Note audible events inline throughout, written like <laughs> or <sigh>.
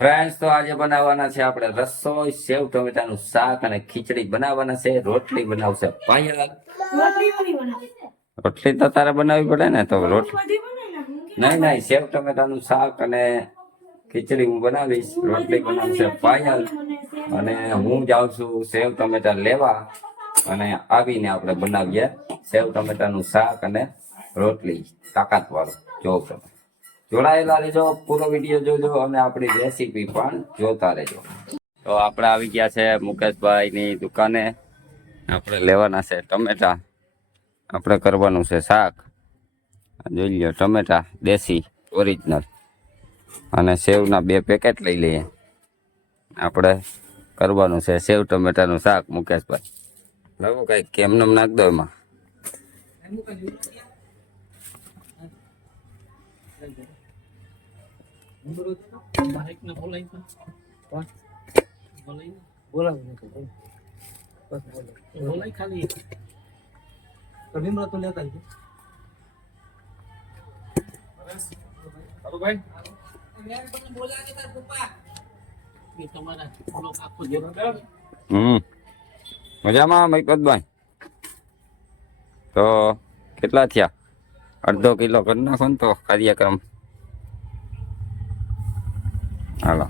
Friends તો આજે બનાવવાના છે આપણે રસોઈ, સેવ, ટમેટાનું શાક અને ખીચડી બનાવવાના છે. રોટલી બનાવશે પાયલ. રોટલી તો તારે બનાવવી પડે ને, તો રોટલી. નહીં નહીં, સેવ, ટમેટાનું શાક અને ખીચડી હું બનાવીશ. રોટલી બનાવશે પાયલ. અને હું જાઉં છું સેવ, ટમેટા લેવા અને આવીને આપણે બનાવીએ સેવ, ટમેટાનું શાક અને રોટલી તાકાત વાળું જોઉં તમે. જોડાયેલા રહેજો, પૂરો વીડિયો જોજો અને આપણી રેસીપી પણ જોતા રહેજો. તો આપણે આવી ગયા છે મુકેશભાઈની દુકાને. આપણે લેવાના છે ટમેટા. આપણે કરવાનું છે શાક. જોઈ લો ટમેટા, દેશી ઓરિજિનલ અને સેવના બે પેકેટ લઈ લઈએ. આપણે કરવાનું છે સેવ ટમેટાનું શાક, મુકેશભાઈ. લાવો કઈ કેમનેમ નાખ દો એમાં. હમ મજામાં મહિપતભાઈ તો કેટલા થયા અડધો કિલો કરી નાખો ને તો કાર્યક્રમ હાલો.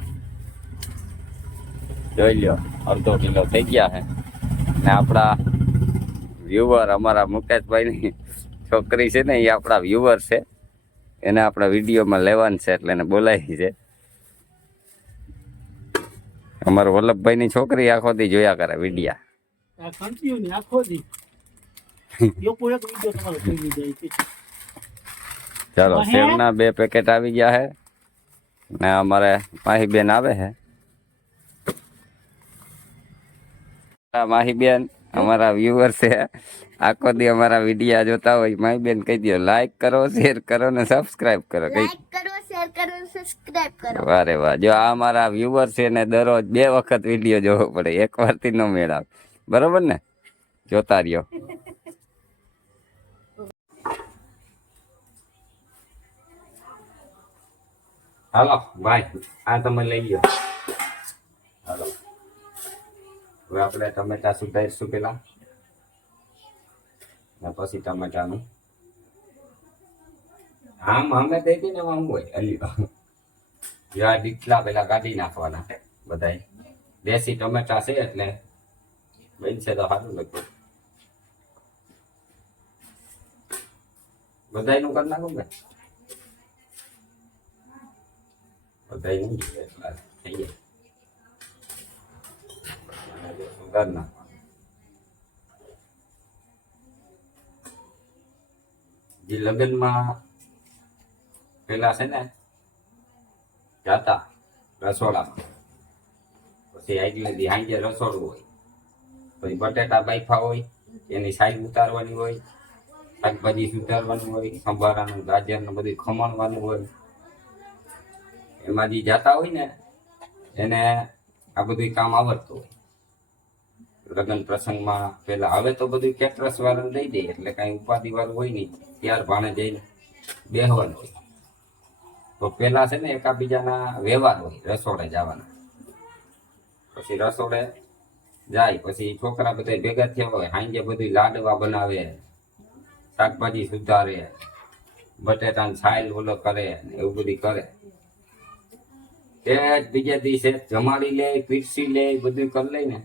જોઈ લ્યો અડધો કિલો થઈ ગયા છે ને આપણા વ્યુવર અમારા મુકેશભાઈની છોકરી છે ને એ આપણા વ્યુવર છે. એને આપણા વિડીયોમાં લેવાનું છે એટલે એને બોલાવી છે. અમારા વલ્લભભાઈની છોકરી આખો દી જોયા કરે વિડિયા. ચાલો? સેવના બે પેકેટ આવી ગયા છે ને અમારે માહીબેન આવે છે માહી બેન અમારા વ્યુઅર છે આખો દી અમારા વિડીયા જોતા હોય માહીબેન કહી દો લાઈક કરો શેર કરો ને સબસ્ક્રાઇબ કરો. કઈ કરો શેર કરો સબસ્ક્રાઇબ કરો. વારે વાહ. જો આ અમારા વ્યુઅર છે ને દરરોજ બે વખત વીડિયો જોવો પડે. એક વારથી નો મેળ આવે. બરોબર ને? જોતા રહ્યો. હાલો ભાઈ આ તમે લઈ ગયો હાલો હવે આપણે ટમેટા સુધારીશું પેલા ને પછી ટમેટાનું આમ અમે દઈ દઈએ ને આમ હોય અલ્યો યા દીટલા પેલા કાઢી નાખવાના બધાય દેશી ટમેટા છે એટલે બનશે તો સારું લગભગ બધાયનું કરી નાખું ને બધાયનું જ એટલા થઈ જાય સુધાર નાખવાનું જે લગ્નમાં પેલા છે ને જાતા રસોડામાં પછી આગલે દી હાંજે રસોડું હોય પછી બટેટા બાફા હોય એની સાઈડ ઉતારવાની હોય શાકભાજી સુધારવાની હોય સંભારાનું ગાજરનું બધું ખમણવાનું હોય એમાં જે જાતા હોય ને, એને આ બધું કામ આવડતું હોય. લગ્ન પ્રસંગમાં પેલા હવે તો બધું કેટરસ વાળાને દઈ દે, એટલે કઈ ઉપાધિ વાળું હોય નહીં. ત્યાર ભાણે જઈને બેહવાનું હોય. તો પેલા છે ને એકાબીજાના વ્યવહાર હોય, રસોડે જવાના. પછી રસોડે જાય, પછી છોકરા બધા ભેગા થયા હોય સાંજે બધું લાડવા બનાવે, શાકભાજી સુધારે, બટેટાને છાલ ઓલો કરે એવું બધું કરે. જ બીજા દિવસે જમાડી લે પીરસી લે બધું કરી લે ને.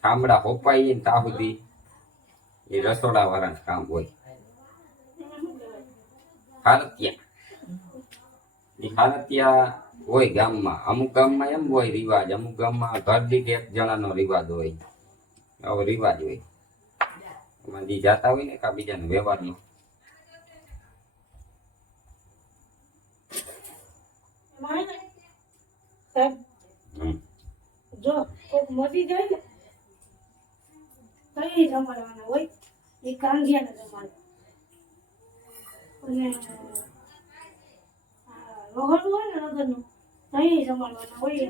ઠામડા હોપાઈ ને તા સુધી એ રસોડા વાળા કામ હોય. ભારતીયા એ ભારતીયા હોય ગામમાં. અમુક ગામમાં એમ હોય રિવાજ અમુક ગામમાં ઘર દીઠ એક જણાનો રિવાજ હોય. આવો રિવાજ હોય. એમાં જાતા હોય ને કા બીજાનો વ્યવહારનો. ને, સાહેબ? જો કોક મરી જાય ને કઈ જમાડવાના હોય. એ કાંધિયાને જમાડવા અને આ રોહડું હોય ને લગ્નનું કઈ જમાડવાના હોય. એ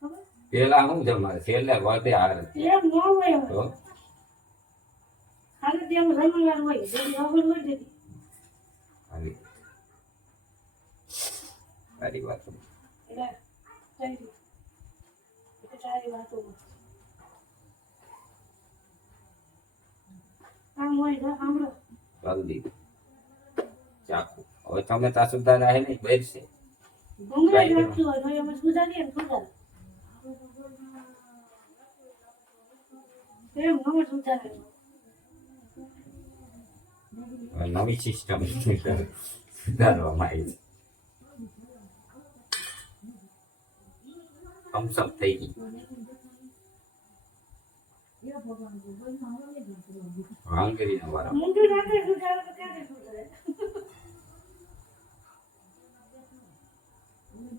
ખબર? પેલા શું જમાડે છેલ્લે વધે હાર. એમ ન હોય તો હાલત તેમ જમણવાર હોય. જેની રોહડ હોય હાલી. સારી વાત. ચાકુ હવે તમે ત્યાં સુધારા હે નહીં બેસશે અંગ્રેજ વાંચતું હોય તો એમાં સુધારીએ ને એમ ગમે સુધારે નવી સિસ્ટમ સુધારવામાં આવી થમ્સઅપ થઈ ગઈ વાંગરીના વાળા ઊંધું નાખે સુધારે તો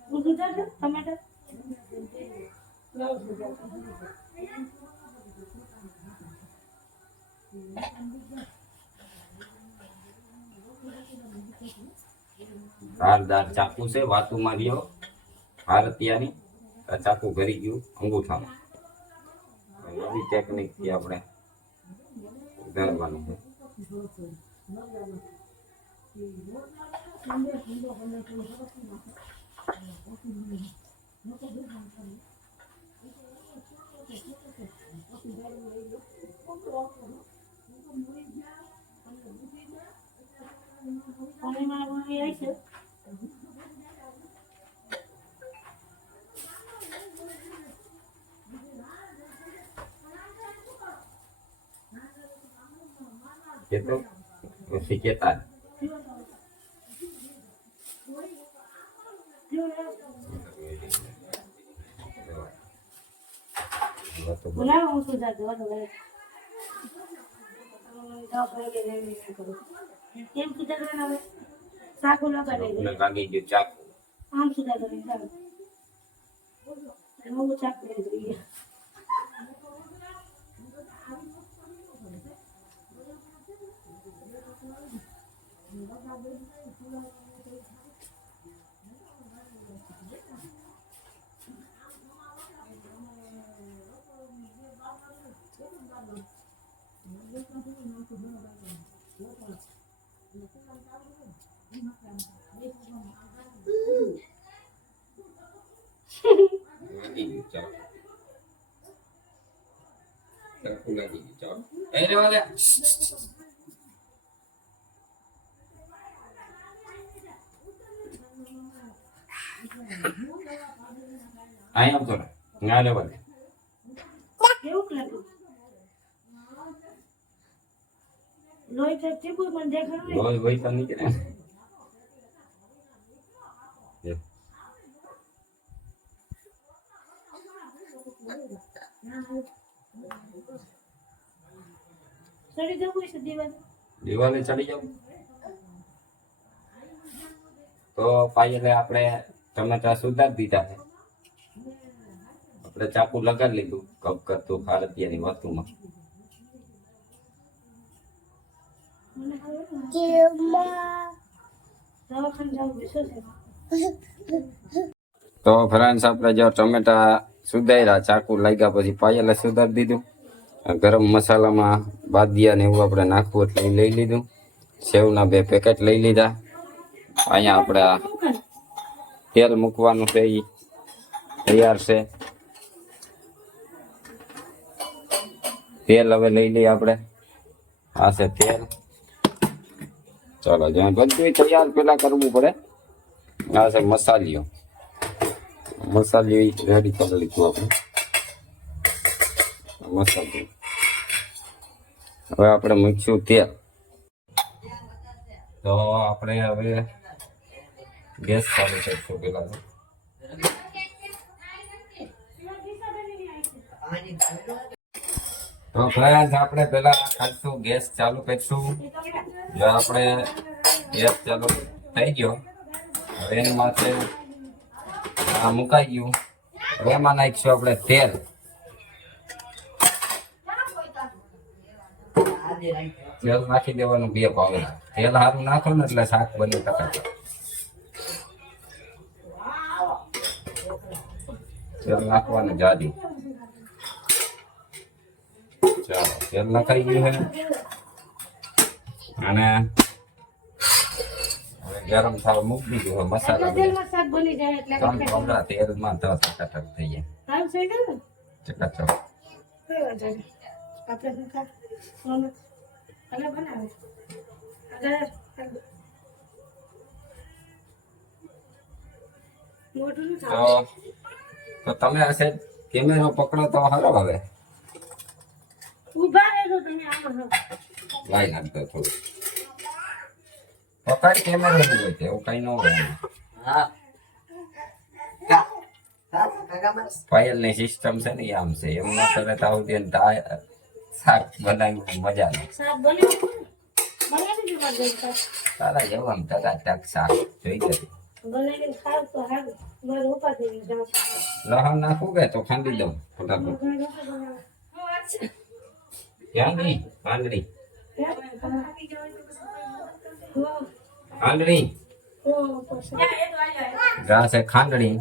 ઊંધું સુધારજો ટમેટા લાવ સુધાર ધારદાર ચાકુ છે વાતું માર્યો ભારતીયાની ચાકુ ભરી ગયું અંગૂઠામાં. એવી નવી ટેકનિકથી આપણે છે. પાણીમાં પાણી આવી છે કેતો પછી કેતા બોલાવો હું સુધાર દો તો ભાઈ દવા ભાઈ કે રેડી ના કરું કેમ સુધાર કરવાના હવે સાકુ લગાડી લોહી તો ચીપું પણ દેખાડું નહીં. લોહી વહી તો નીકળે ને. લે. સડી જવું છે દિવાલ દિવાલે ચડી જાવ તો પાયલે આપણે ટમેટા સુધારી દીધા છે આપણે ચાકુ લગાડી લીધું કપ કરતું ભારતીયની વસ્તુમાં <laughs> તો ફ્રેન્ડ્સ આપણે જો ટમેટા સુધાર્યા, ચાકુ લાગ્યા પછી પાયલે સુધારી દીધું. ગરમ મસાલામાં બાદિયા ને એવું આપણે નાખવું એટલે લઈ લીધું. સેવના બે પેકેટ લઈ લીધા. અહીંયા આપણે તેલ મૂકવાનું છે એ તૈયાર છે. તેલ હવે લઈ લઈએ આપણે. આ છે તેલ. ચાલો જ્યાં બધું તૈયાર પેલા કરવું પડે. આ છે મસાલીઓ. મસાલીઓ રેડી કરી લીધું આપણે. મસાલી હવે આપણે મૂકશું તેલ. તો આપણે હવે ગેસ ચાલુ કરીશું પેલા. તો ફ્રેન્ડ આપણે પેલા કરશું ગેસ ચાલુ કરીશું. જો આપણે ગેસ ચાલુ થઈ ગયો, હવે એની માથે આ મુકાઈ ગયું. હવે એમાં નાખીશું આપણે તેલ. તેલ નાખી દેવાનું બે પાવડા તેલ સારું નાખો ને એટલે શાક બની ટકા તેલ નાખવાનું જાદી ચાલો તેલ નખાઈ ગયું છે. અને ગરમ થવા મૂકી દીધું હવે મસાલા આટલા તેલમાં બની જાય એટલે ત્રણ કઈ તેલમાં તો ચટાચટ થઈ ગયા નું? તો તમે હશે કેમેરો પકડો તો સારો હવે. ઊભા રહેજો તમે આમાં રહો. લાઈ નાખતો થોડું પકડ કેમેરો હોય છે એવું કઈ ન હોય. હા. પાયલની સિસ્ટમ છે ને આમ છે. એમ ન કરે તો આવતી ને તા- શાક બનાવી મજા નહીં શાક? બનાવી. તારા જેવું આમ ટકાટક શાક જોઈ ગયું લહણ નાખું કે તો ખાંડી દઉં ફટાફટ? ક્યાં આંગળી આંગળી આ છે ખાંડણી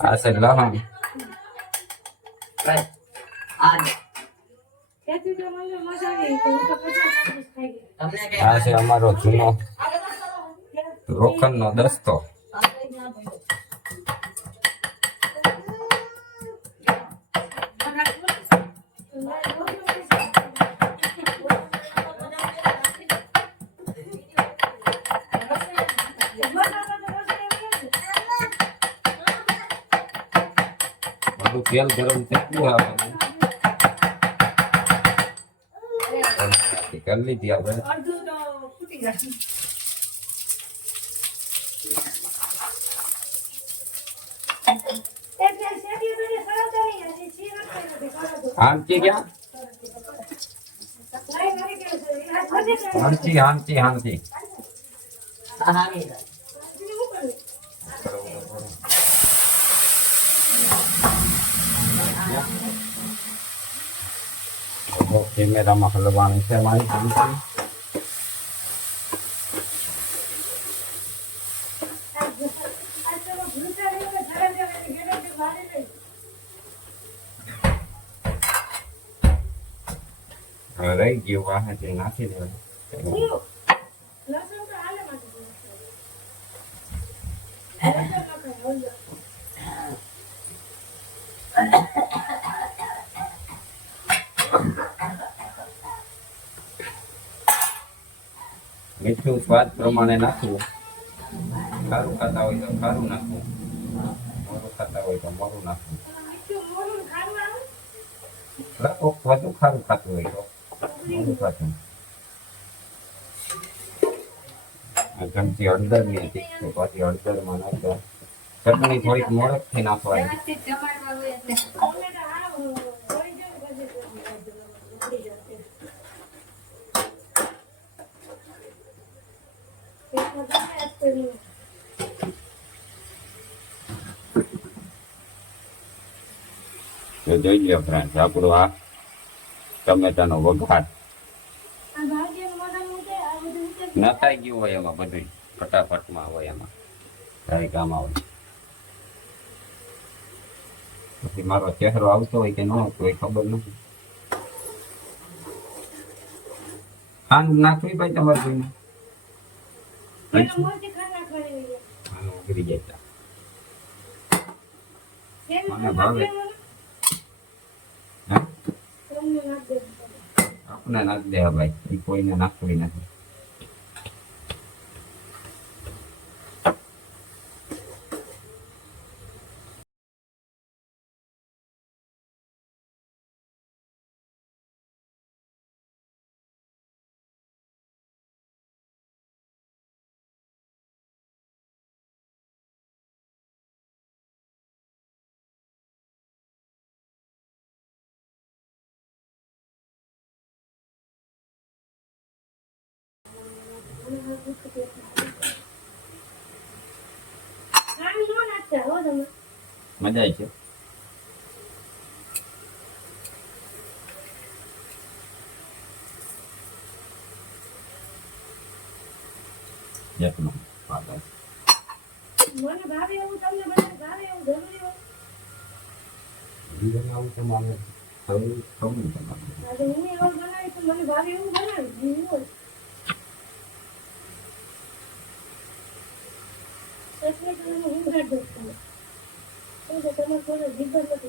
આ છે લહણ આ છે અમારો જૂનો રોકન નો દસ્તો બધું તેલ ગરમ ગયું આપણે કરી લીધી આપણે આંટી ક્યાં આંટી આંટી આંટી કેમેરામાં હલવાની છે મારી આંટી હવે રહી ગયું વાહે તે નાખી દેવાનું મીઠું સ્વાદ પ્રમાણે નાખવું. ખારું ખાતા હોય તો ખારું નાખવું. મોરું ખાતા હોય તો મોરું નાખવું. કોક વધુ ખારું ખાતું હોય તો. મોરું ખાતું. ચમચી હળદરની હતી. પછી હળદરમાં નાખતા ચટણી થોડીક મોડકથી નાખવાની. તો જોઈ લો ફ્રેન્ડ આપણું આ ટમેટાનો વઘાર નતાઈ ગયું હોય એમાં બધું ફટાફટમાં હોય એમાં. કઈ કામ આવે પછી મારો ચહેરો આવતો હોય કે ન આવતો હોય ખબર નથી. ખાંડ નાખવી ભાઈ તમારે જોઈને. ઉઘરી જાય. મને ભાવે. આપણે નાખી દેવા ભાઈ કોઈને નાખવી નથી મજા આવી છે. જેટલું સ્વાદ મને ભાવે એવું તમને બધા ભાવે એવું જરૂરી હોય. બનાવું થવું થવું તમારે. આજે હું એવું બનાવીશ તો મને ભાવે એવું હોય? એટલે મને ઊંઘાડ દઉં ¿Cómo se llama todo el que?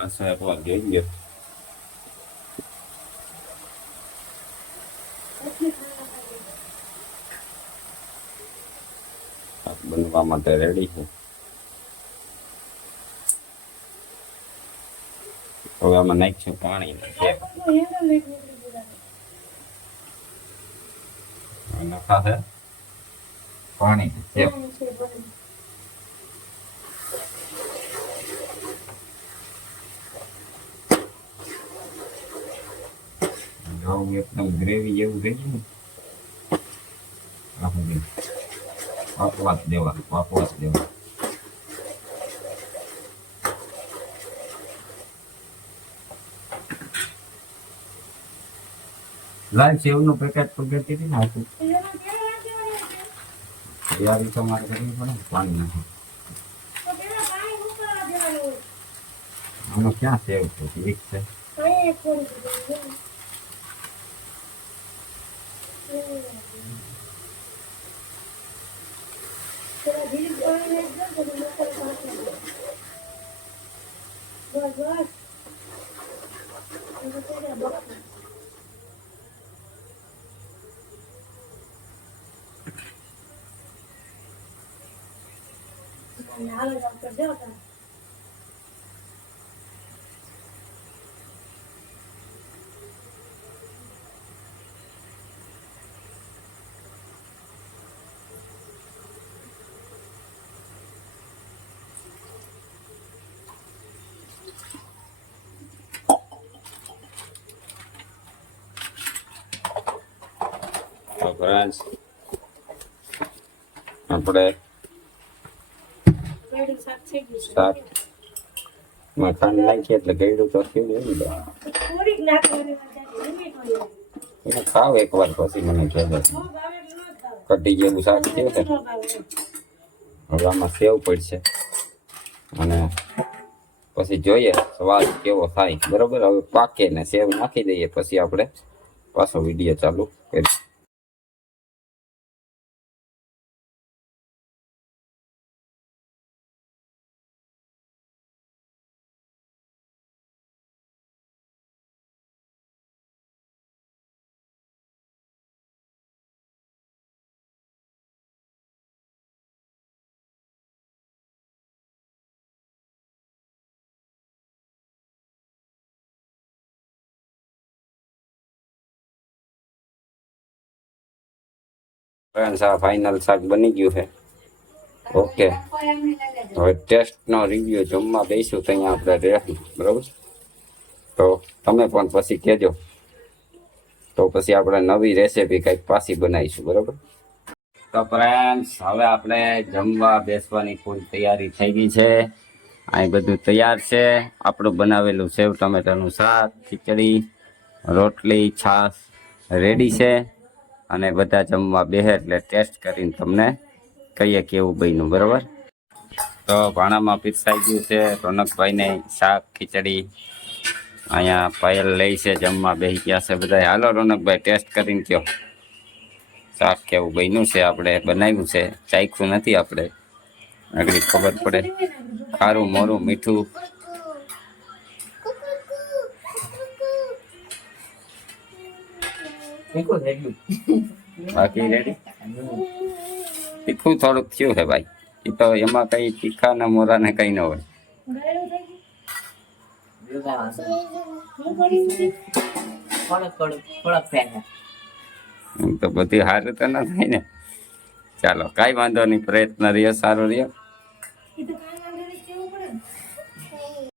આ સાહેબ વાર જોઈ ગયો શાક બનવા માટે રેડી છે હવે આમાં નાખશું પાણી ને સેવ. હું હેન્ડલ લઈને નીકળી ગયો. હવે નખાશે પાણી આવું એકદમ ગ્રેવી જેવું થઈ ગયું ને. આ બધું વાપવા જ દેવા વાપવા જ દેવા લાલ સેવનું પેકેટ પગેટ હતી ને આખું તૈયારી તો કરવી પડે પાણી નાખી. આમાં ક્યાં સેવ છે ઠીક છે પાણી એક થોડું દીધું. પેલા ધીરે પાણી નાખી દો, પછી મોકલ પાછળ. બસ બસ હવે પેલા બકરું. અને હાલો ડોક્ટર દેવો તમે તો friends, આપણે માં ખાંડ નાખીએ એટલે ગળ્યું તો થયું. એને ખાવ એકવાર પછી મને કહેજો. કટી જેવું શાક થયું છે હવે આમાં સેવ પડશે. અને પછી જોઈએ સ્વાદ કેવો થાય. બરોબર? હવે પાકે ને સેવ નાખી દઈએ. પછી આપણે પાછો વીડિયો ચાલુ કરીએ. ફ્રેન્ડ્સ આ ફાઇનલ શાક બની ગયું છે. ઓકે. હવે ટેસ્ટનો રિવ્યુ જમવા દઈશું તો અહીંયા આપણે રહેશું બરાબર? તો તમે પણ પછી કહેજો. તો પછી આપણે નવી રેસીપી કંઈક પાછી બનાવીશું, બરાબર? તો ફ્રેન્ડ્સ હવે આપણે જમવા બેસવાની ફૂલ તૈયારી થઈ ગઈ છે. અહીં બધું તૈયાર છે. આપણું બનાવેલું સેવ, ટમેટાનું શાક, ખીચડી, રોટલી, છાશ રેડી છે. અને બધા જમવા બેહે એટલે ટેસ્ટ કરીને તમને કહીએ કેવું બન્યું, બરોબર? તો ભાણામાં પીરસાઈ ગયું છે રોનકભાઈને શાક, ખીચડી, અહીંયા પાયલ લઈ છે, જમવા બેસી ગયા છે બધા હાલો રોનકભાઈ ટેસ્ટ કરીને કહો શાક કેવું બન્યું છે, આપણે બનાવ્યું છે? ચાખ્યું નથી આપણે. આગળ ખબર પડે. ખારું મોરું મીઠું બાકી રેડી તીખું થોડુંક થયું છે ભાઈ. એ તો એમાં કઈ તીખા ને મોરા ને કઈ ન હોય તો બધી હારે તો ના થાય ને. ચાલો કાંઈ વાંધો નહીં પ્રયત્ન રહ્યો સારો રહ્યો.